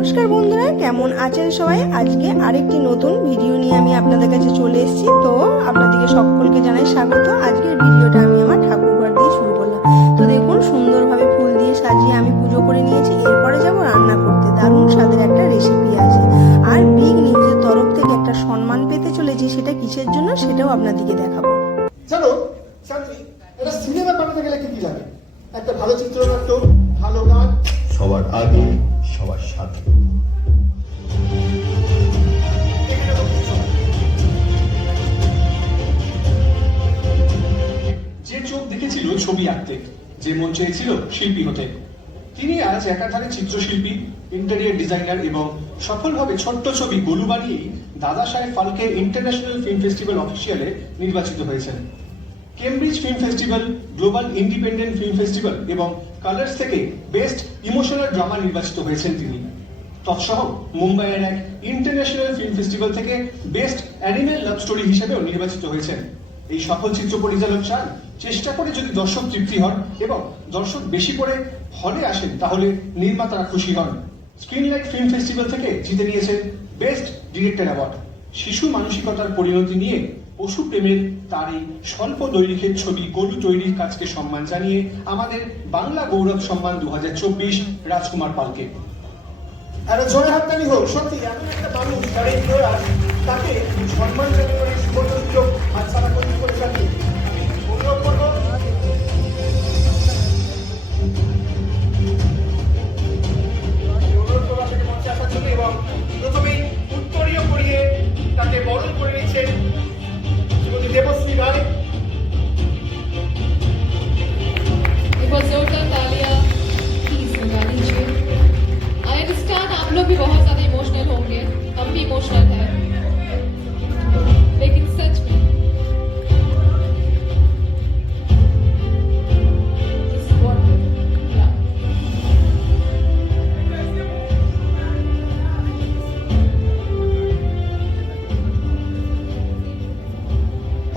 নমস্কার বন্ধুরা, কেমন আছেন সবাই? আজকে আরেকটি নতুন ভিডিও নিয়ে আমি আপনাদের কাছে চলে এসেছি। তো আপনাদেরকে সকলকে জানাই স্বাগত। আজকের ভিডিওটা আমি আমার ঠাকুরঘর দিয়ে শুরু করলাম। তো দেখুন, সুন্দরভাবে ফুল দিয়ে সাজিয়ে আমি পুজো করে নিয়েছি। এরপরে যাব রান্না করতে। দারুণ স্বাদের একটা রেসিপি আছে। আর বিগ নিউজের তরফ থেকে একটা সম্মান পেতে চলেছি সেটা কিসের জন্য সেটাও আপনাদেরকে দেখাবো। শান্তি সিনেমা বানাতে গেলে কি কি লাগে? একটা ভালো চিত্রনাট্য ছবি আঁকতে। যে মন চেয়েছিল শিল্পী হতে। তিনি আজ একাধারে চিত্রশিল্পী ইন্টেরিয়র ডিজাইনার এবং সফলভাবে ছোট্ট ছবি Golu বানিয়েই Dada Saheb Phalke international film festival অফিসিয়ালে নির্বাচিত হয়েছেন। Cambridge film festival global independent film festival এবং কালার্স থেকে বেস্ট ইমোশনাল ড্রামা নির্বাচিত হয়েছেন তিনি। তৎসহ মুম্বাইয়ের এক ইন্টারন্যাশনাল ফিল্ম ফেস্টিভ্যাল থেকে বেস্ট অ্যানিমেল লাভ স্টোরি হিসেবেও নির্বাচিত হয়েছেন। এই সফল চিত্র পরিচালক চান চেষ্টা করে যদি দর্শক তৃপ্তি হন এবং দর্শক বেশি করে হলে আসেন, তাহলে নির্মাতারা খুশি হন। স্ক্রিন লাইট ফিল্ম ফেস্টিভ্যাল থেকে জিতে নিয়েছেন বেস্ট ডিরেক্টর অ্যাওয়ার্ড। শিশু মানসিকতার পরিণতি নিয়ে পশু প্রেমের তার এই স্বল্প দৈর্ঘ্যের ছবি গরু তৈরির কাজকে সম্মান জানিয়ে আমাদের বাংলা গৌরব সম্মান দু হাজার চব্বিশ রাজকুমার পালকে। একটা জোরে হাততালি হোক, সত্যি এমন একটা মানুষ এই তাকে সম্মান জানানোর সুবর্ণ সুযোগ হাতছাড়া করে থাকি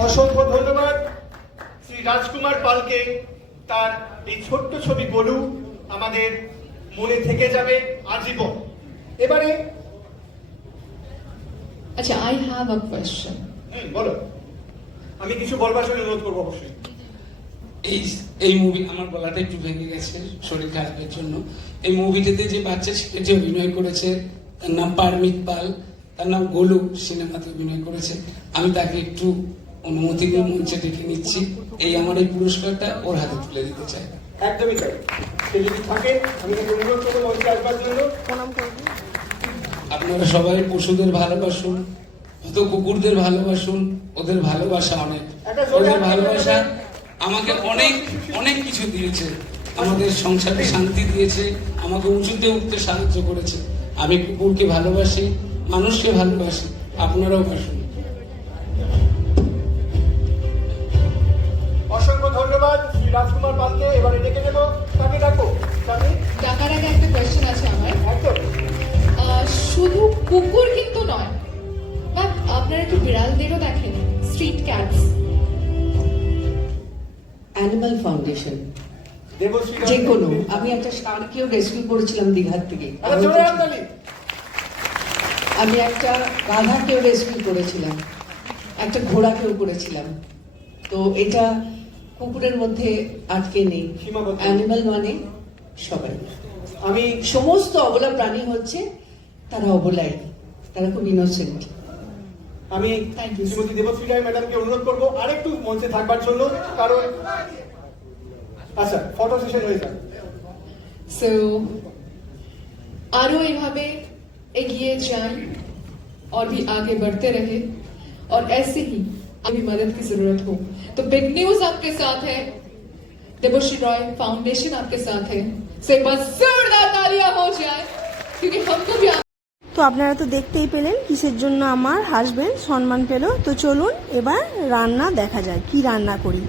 অসংখ্য ধন্যবাদ। শ্রী রাজকুমার পালকে তার এই ছোট্ট ছবি বলু আমাদের মনে থেকে যাবে আজীবন। এবারে আচ্ছা আই হ্যাভ আ কোয়েশ্চেন বলো। আমি কিছু বলবার জন্য অনুরোধ করব অবশ্যই। এই এই মুভি আমার গলাটা একটু ভেঙে গেছে শরীর খারাপের জন্য। এই মুভিটাতে যে বাচ্চা ছেলে যে অভিনয় করেছে তার নাম পারমিত পাল তার নাম গোলু সিনেমাতে অভিনয় করেছে। আমি তাকে একটু অনুমতি নিয়ে মঞ্চে ডেকে নিচ্ছি। এই আমার এই পুরস্কারটা ওর হাতে তুলে দিতে চাই। একদমই তাই। সে যদি থাকে আমি অনুরোধ করব মঞ্চে আসবার জন্য। প্রণাম করব। আপনারা সবাই পশুদের ভালোবাসুন অত কুকুরদের ভালোবাসুন ওদের ভালোবাসা অনেক। ওদের ভালোবাসা আমাকে অনেক অনেক কিছু দিয়েছে। আমাদের সংসারে শান্তি দিয়েছে আমাকে উঁচুতে উঠতে সাহায্য করেছে। আমি কুকুরকে ভালোবাসি মানুষকে ভালোবাসি আপনারাও বাসুন অসংখ্য ধন্যবাদ শ্রী রাজকুমার পালকে। এবারে ডেকে নেব। তাকে ডাকো তাকে ডাকার আগে একটা কোয়েশ্চেন আছে আমার। একদম। শুধু কুকুর কিন্তু নয়। বাট আপনারা একটু বিড়ালদেরও দেখেন? স্ট্রিট ক্যাটস অ্যানিমাল ফাউন্ডেশন যে কোনো আমি একটা ষাঁড়কেও রেস্কিউ করেছিলাম দীঘার থেকে। হাততালি আমি একটা গাধাকেও রেস্কিউ করেছিলাম। একটা ঘোড়াকেও করেছিলাম। তো এটা কুকুরের মধ্যে আটকে নেই। অ্যানিমাল মানে সবাই। আমি সমস্ত অবলা প্রাণী হচ্ছে তারা অবলাই তারা খুব ইনোসেন্ট আমি Thank you. শ্রীমতী দেবশ্রী রায় ম্যাডামকে অনুরোধ করবো আরেকটু মঞ্চে থাকবার জন্য কারণ আচ্ছা ফটো সেশন হয়ে যাক সো আরো এভাবে এগিয়ে যান और भी आगे बढ़ते रहे और ऐसे ही अभी मदद की जरूरत हो तो बिग न्यूज आपके साथ है देवश्री रॉय फाउंडेशन आपके साथ है से एक बार जोरदार तालियां हो जाए क्योंकि हमको भी তো আপনারা তো দেখতেই পেলেন কিসের জন্য আমার হাজবেন্ড সম্মান পেল। তো চলুন এবার রান্না দেখা যায় কি রান্না করি।